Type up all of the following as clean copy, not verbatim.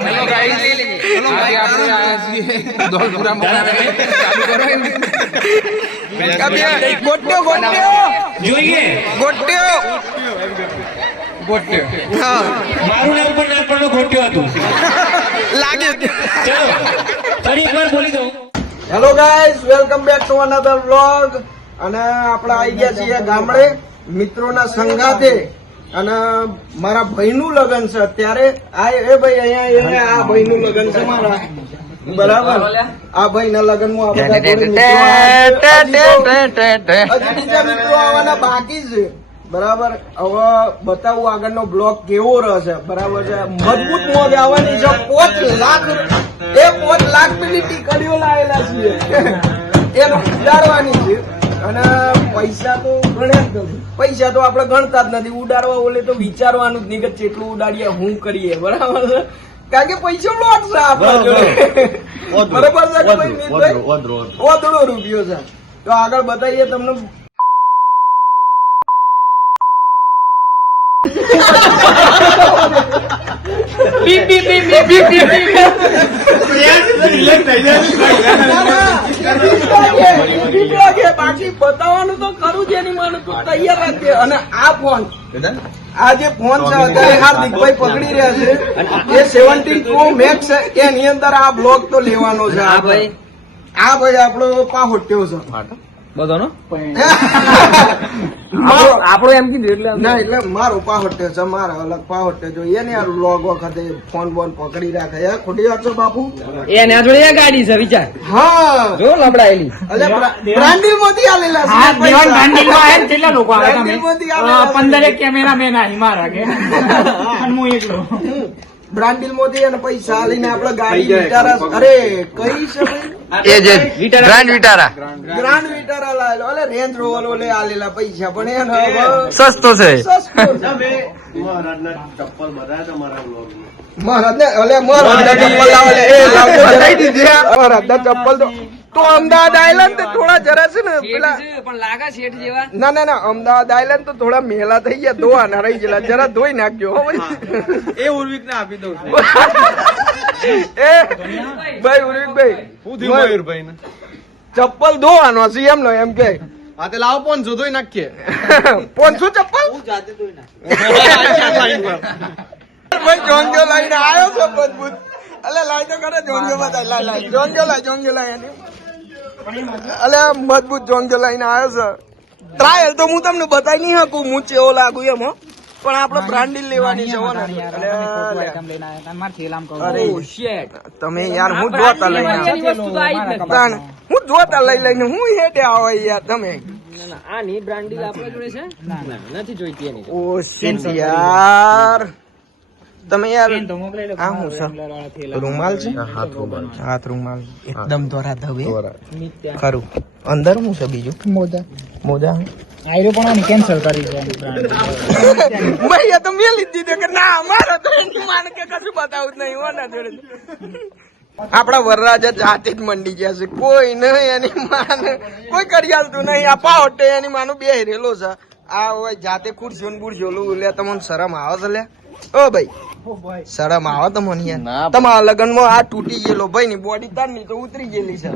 Hello guys hello भाई आप लोग आए છીએ દોલપુરા માં ચાલુ કરો કબી ગોટ્યો જોઈએ ગોટ્યો હા મારું નામ પણ નાનપણનો ગોટ્યો હતું લાગે ચલો ફરી એકવાર બોલી દઉં hello guys welcome back to another vlog અને આપણે આવી ગયા છીએ ગામડે મિત્રોના સંગાથે અને મારા ભાઈનું લગ્ન છે અત્યારે એ ભાઈ અહીંયા આ ભાઈનું લગ્ન છે મારા બરાબર આ ભાઈના લગ્નમાં આ બધા જોડે હજી બીજા મિત્રો આવવાના બાકી છે બરાબર હવે બતાવું આગળનો બ્લોગ કેવો રહેશે બરાબર છે મજબૂત મોજ આવવાની છે 5 લાખ પેલી ટીકડીઓ લાવેલા છીએ એ ઉડાડવાની છે અને પૈસા તો ગણ્યા જ નથી પૈસા તો આપણે ગણતા જ નથી ઉડાડવા ઓલે તો વિચારવાનું જ નહીં કે કેટલું ઉડાડીએ હું કરીએ બરાબર છે કારણ કે પૈસો લોટ છે આપણા જોડે બરાબર છે કે ભાઈ મિતભાઈ ઓધડો રૂપિયો છે તો આગળ બતાવીએ તમને બાકી બતાવવાનું તો ખરું જ એની માનું તું તૈયાર રાખજે અને આ ફોન આ જે ફોન છે અત્યારે હાર્દિકભાઈ પકડી રહ્યા છે એ 17 પ્રો મેક્સ છે એની અંદર આ બ્લોગ તો લેવાનો છે આ ભાઈ આપણો પાહોટ્યો છે બધાનો આપણો એમ કીધું એટલે ના એટલે મારો પાહોટ્યો છે મારા અલગ પાહોટ્યો જોઈએ ને યાર બ્લોગ વખતે ફોન બોન પકડી રાખે યાર ખોટી વાત છે બાપુ એને આ જોડે ગાડી છે વિચાર હા જો લબડાયેલી એટલે બ્રાન્ડિલ માંથી આલેલા છે આ દેવાન બ્રાન્ડિલમાં હે કેટલા લોકો આવે તમે બ્રાન્ડિલ માંથી આલેલા 15 કેમેરામેન આવી મારા કે અને હું એકલો બ્રાન્ડિલ માંથી અને પૈસા આલીને આપણે ગાડી વિટારા અરે કઈ છે ભાઈ એ જે ગ્રાન્ડ વિટારા ગ્રાન્ડ વિટારા લાવેલો અલે રેન્જ રોવર ઓલે આલેલા પૈસા પણ એને સસ્તો છે મહારાજના ચપ્પલ લાવે એ લાવજો બતાવી દીધી મહારાજના ચપ્પલ તો અમદાવાદ આયલા તો થોડા જરા છે ને પેલા પણ લાગા શેઠ જેવા ના અમદાવાદ આયલા તો થોડા મેલા થઈ ગયા ધોવાના રહી ગયેલા જરા ધોઈ નાખજો એ ઉર્વિક ને આપી દઉં એ ભાઈ ઉર્વિકભાઈ હું થયું મયુરભાઈ ને ચપ્પલ ધોવાનો છે એમનો એમ કે હા તે લાવો 500 ધોઈ નાખીએ 500 ચપ્પલ ભાઈ જોંજો લઈને આવ્યો છે મજબૂત અલે લાઈ તો કરે જોંજો બતાય લાઈ જોંજો લાઈ અલે મજબૂત જોંજો લઈને આવ્યો છે ટ્રાયલ તો હું તમને બતાવી નહીં શકું હું ચેવો લાગુ એમ હો પણ આપણે બ્રાન્ડિલ લેવાની છે હો ને અરે તમે યાર હું જોતા લઈને હું જોતા લઈને હું હેડે આવો યાર તમે આની બ્રાન્ડિલ આપણા જોડે છે નથી જોઈતી એની ઓ શિટ યાર તમે યાર આ હું છે રૂમાલ છે હાથ રૂમાલ એકદમ દોરા ધવે ખરું અંદર હું છે બીજું મોજા આયરો પણ આની કેન્સલ કરી છે ભાઈ આ તો મેલી દીધો કે ના મારા તો એની માન કે કશું બતાવું જ નહીં હોના જોડે આપડા વરરાજા જાતે જ મંડી ગયા છે કોઈ નહીં એની માન કોઈ કરી આલતું નહીં આ પાવટે એની માનું બે હેરેલો છે આ હોય જાતે ખુરશીઓ ને બુરશીઓ લે તમને શરમ આવે છે લે ઓ ભાઈ શરમ આવે તમને યાર તમારા લગ્નમાં આ તૂટી ગયેલો ભાઈ ની બોડી તારની તો ઉતરી ગયેલી છે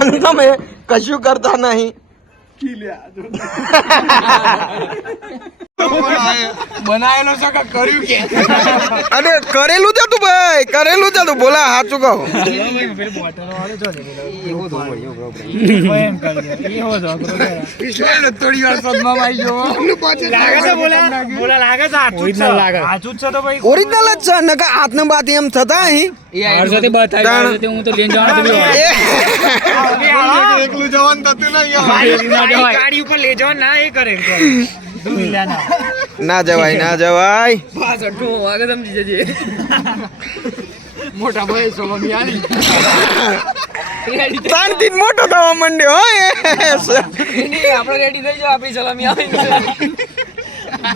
અને તમે કશું કરતા નહીં બનાયેલો છે કે કર્યું કે અરે કરેલું છે તું ભાઈ કરેલું છે તું બોલા સાચું કહો થોડી વાર સદમાં આવી ગયો ઓરિજિનલ જ છે નકા હાથ ને બાત એમ થતા અહીં એકલું જવાન થતું નહીં ગાડી ઉપર લઈ જવા ના એ કરે ના જવાય મોટા ભાઈ સોમી આવી શાંતિ મોટો થવા માંડ્યો આપડે રેડી થઈ જાવ આપણી સલામી આવી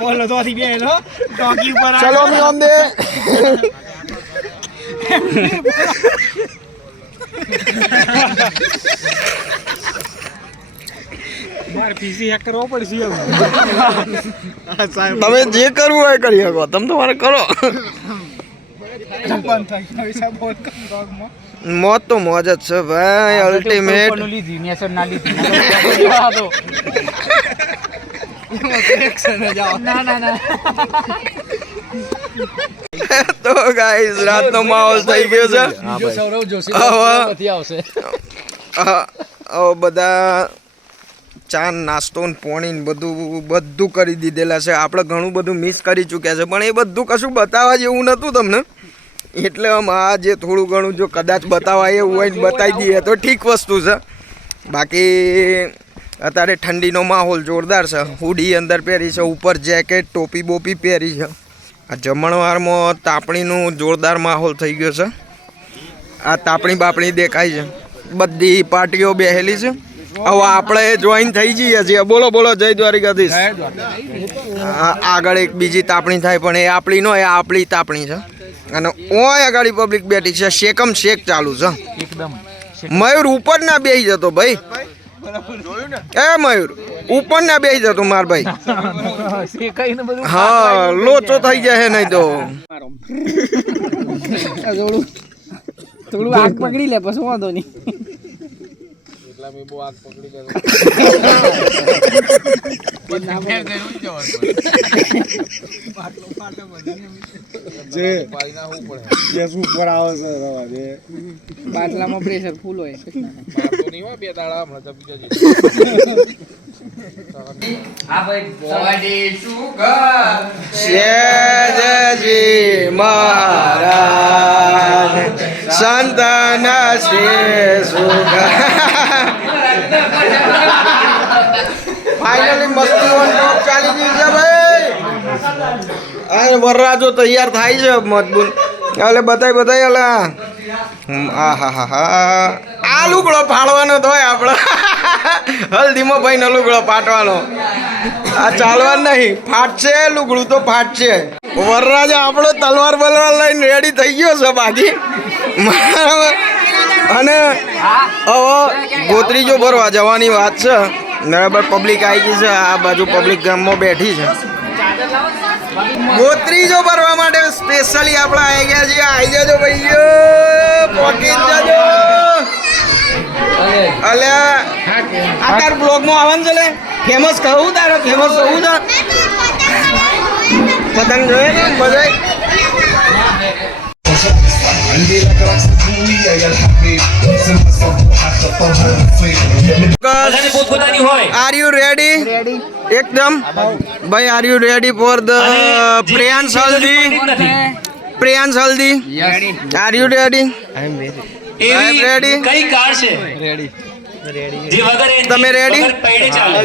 બોલો તો બે ડોકી ઉપર ચલો મી આમ દે મારે પીસી હેક કરવો પડશે તમે જે કરવું હોય કરી શકો તમે તમારે કરો મોજ તો મોજ જ છે ભાઈ અલ્ટિમેટ લીધી મેસેજ ના લીધી ના ના ના તો ગાઈસ રાતનો માહોલ થઈ ગયો છે સૌરવ જોશી આવશે હવે બધા ચા નાસ્તો ને પાણી ને બધું કરી દીધેલા છે આપણે ઘણું બધું મિસ કરી ચૂક્યા છે પણ એ બધું કશું બતાવવા જેવું નહોતું તમને એટલે આમ આ જે થોડું ઘણું જો કદાચ બતાવવા એવું હોય ને બતાવી દઈએ તો ઠીક વસ્તુ છે બાકી અત્યારે ઠંડીનો માહોલ જોરદાર છે હુડી અંદર પહેરી છે ઉપર જેકેટ ટોપી બોપી પહેરી છે આ જમણવારમાં તાપણીનું જોરદાર માહોલ થઈ ગયો છે આ તાપણી બાપણી દેખાય છે બધી પાર્ટીઓ બેહેલી છે હવે આપણે જોઈન થઈ જઈએ છીએ બોલો બોલો જય દ્વારિકાધીશ આગળ એક બીજી તાપણી થાય પણ એ આપણી નો એ આપણી તાપણી છે અને ઓય આગળ પબ્લિક બેઠી છે શેકમ શેક ચાલુ છે એકદમ મયુર ઉપર ના બેસી જતો ભાઈ એ મયુર ઉપર ના બેસી જતો માર ભાઈ હા લોચો થઈ જાય નહીં તો થોડું આગ પકડી લે પછી વાંધો નહીં બાટલામાં પ્રેશર ફૂલ હોય શેજજી મહારાજ સંતના શ્રી સુગા ફાઇનલી મસ્તી ઓન ટોપ ચાલી ગઈ છે ભાઈ આ વરરાજો તૈયાર થાય છે મજબૂત એટલે બતાય અલા આ હા આ લુગડો ફાડવાનો તો હોય આપણે હલ્દીમાં ભાઈ નો લુગડો ફાટવાનો આ ચાલવાનું નહીં ફાટશે લુગડું તો ફાટશે વરરાજા આપણો તલવાર બલવાર લઈને રેડી થઈ ગયો છે બાકી અને હવે ગોત્રીજો ભરવા જવાની વાત છે બરાબર પબ્લિક આવી ગઈ છે આ બાજુ પબ્લિક ગામમાં બેઠી છે ગોત્રીજો ભરવા માટે સ્પેશિયલી આપણે આવી ગયા છીએ આવી જજો ભાઈઓ પહોંચી જજો અલ્યા આ તાર બ્લોગમાં આવવાનું છે લે ફેમસ કહું તારે ફેમસ કહું છે પતંગ જોઈએ ને બધાય આર યુ રેડી એકદમ ભાઈ are you ready for the Priyansh Haldi are you ready એવી કઈ કાર છે રેડી જે વગર તમે રેડી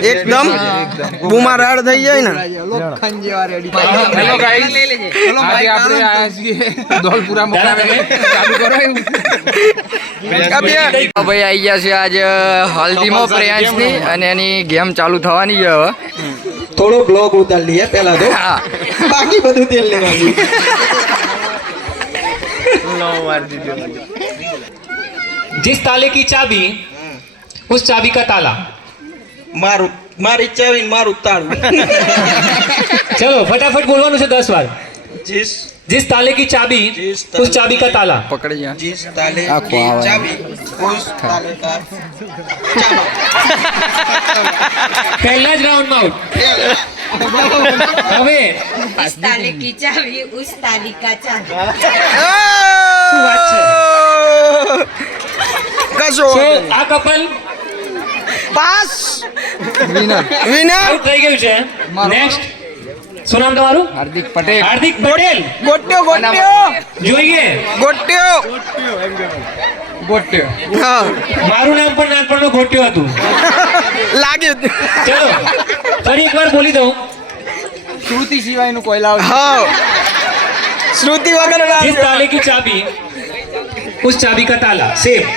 એકદમ બુમા રાડ થઈ જાય ને લોખંડ જેવા રેડી હેલો ગાઈસ આજે આપણે આયા છીએ દોલપુરા મુકામે ચાલુ કરો ભાઈ આવી ગયા છે આજે હલ્દીમાં પ્રિયાંશની અને એની ગેમ ચાલુ થવાની છે હવે થોડો બ્લોગ ઉતાર લઈએ પહેલા તો બાકી બધું તેલ લેવાનું जिस ताले की चाबी उस चाबी का ताला મારી ચાવી મારું તાળું चलो फटाफट बोलवानु છે 10 વાર जिस ताले की चाबी उस चाबी का ताला પકડી જા જીસ તાલે કી ચાબી ઉસ તાલે કા પહેલા જ રાઉન્ડ માં આઉટ હવે इस ताले की चाबी उस ताली का चाबी શું વાત છે કશો So, આ કપલ પાસ વિનર આઉટ થઈ ગયું છે નેક્સ્ટ શું નામ તમારું હાર્દિક પટેલ હાર્દિક પટેલ ગોટ્યો જોઈએ ગોટ્યો હા મારું નામ પણ નાનપણનો ગોટ્યો હતું લાગ્યું ચલો ફરી એકવાર બોલી દઉં શ્રુતિ સિવાયનું કોઈ લાવ હા શ્રુતિ વગર जिस ताले की चाबी उस चाबी का ताला सेम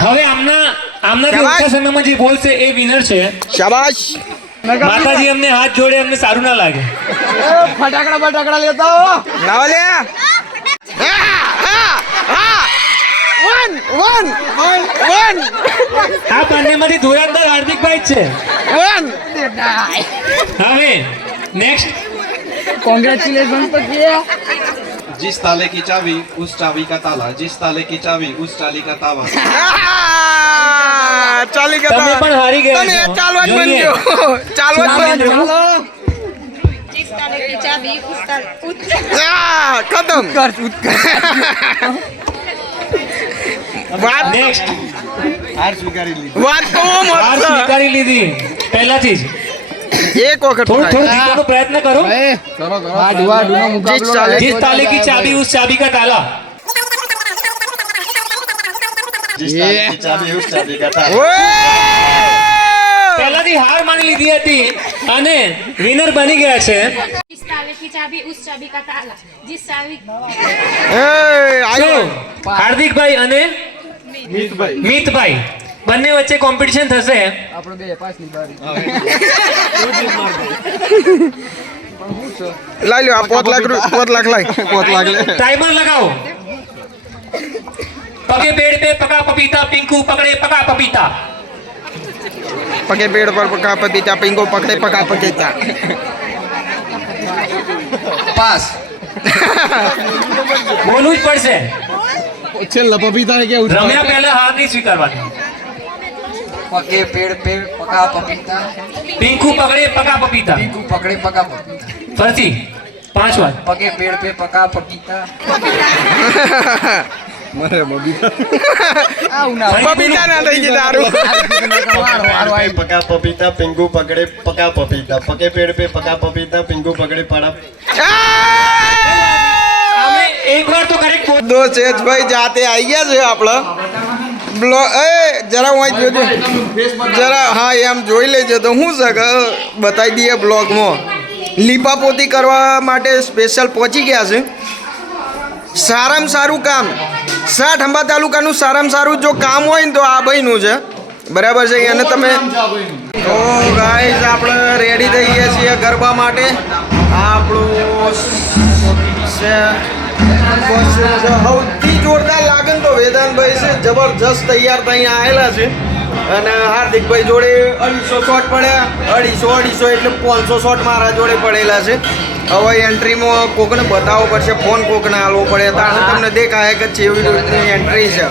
હવે આમનાથી ઓછા સમયમાં જે બોલશે એ વિનર છે શાબાશ માતાજી અમને હાથ જોડે અમને સારું ના લાગે ફટાકડા લેતા લાવ લે હા 1 આ બંનેમાંથી ધુરંધર હાર્દિકભાઈ જ છે. હવે નેક્સ્ટ કોંગ્રેચ્યુલેશન તો કે जिस ताले की चाबी उस चाबी का ताला, जिस ताले की चाबी उस चाली का तावा. ચાલી તમે ગયા પણ હારી ગયા તમે છો. ચાલવા જ જોઈએ. બનજો ચાલવા જ બનજો जिस ताले की चाबी उस ताले ખતમ વાત નેક્સ્ટ વાત તો હાર મસ્ત સ્વીકારી લીધી પહેલાથી જ. એક વખત થોડું જીતવાનો પ્રયત્ન કરો. આ ડુઆ ડુનો મુકાબલો ચાલે. जिस ताले की चाबी उस चाबी का ताला. जिस ताले की चाबी उस चाबी का ताला. પહેલાથી હાર માની લીધી હતી અને વિનર બની ગયા છે. जिस ताले की चाबी उस चाबी का ताला जिस चाबी So, હાર્દિકભાઈ અને મિતભાઈ બંને વચ્ચે કોમ્પિટિશન થશે. આપણે બે પાછલી બારી લાઈ લ્યો આ 5 લાખ લાઈ 5 લાખ લે टाइमर लगाओ. पगे पेड़ पे पका पपीता, पिंकू पकड़े पका पपीता. પગે પેડ પર પકા પપીતા પિંગો પકડે પકા પપીતા પાસ બોલવું જ પડશે. છેલ્લા પપીતા કેવું રમ્યા પહેલા હાર નહીં સ્વીકારવાની. પકે પેડ પે પકા પપીતા પિંકુ પકડે પકા પપીતા. પિંકુ પકડે પકા પપીતા ફરીથી 5 વાર. પગે પેડ પે પકા પપીતા પપીતા ના થઈ ગયા દારૂ पका पपीता पिंगू पकड़े पका पपीता. पके पेड़ पे पका पपीता पिंगू पकड़े पड़ा. અમે એકવાર તો કરેક્ટ બોલ. દો ભાઈ જાતે આવી ગયા છે આપણા બ્લોગ એ જરા હું અહીં જોજો જરા હા એમ જોઈ લેજો તો શું છે કે બતાવી દઈએ બ્લોગમાં લીપાપોતી કરવા માટે સ્પેશિયલ પહોંચી ગયા છે સારામાં સારું કામ સાઠંબા તાલુકાનું સારામાં સારું જો કામ હોય ને તો આ ભાઈનું છે બરાબર છે એને તમે તો ગાઈસ આપણે રેડી થઈ ગયા છીએ ગરબા માટે આ આપણું સૌથી જોરદાર લાગે ને તો વેદાંતભાઈ છે જબરજસ્ત તૈયાર થઈને આવેલા છે અને હાર્દિકભાઈ જોડે 250 શોટ પડ્યા 250 એટલે 500 શોટ મારા જોડે પડેલા છે હવે એન્ટ્રીમાં કોકને બતાવવો પડશે ફોન કોકને આલવો પડે તાણે તમને દેખાય કે કેવી રીતની એન્ટ્રી છે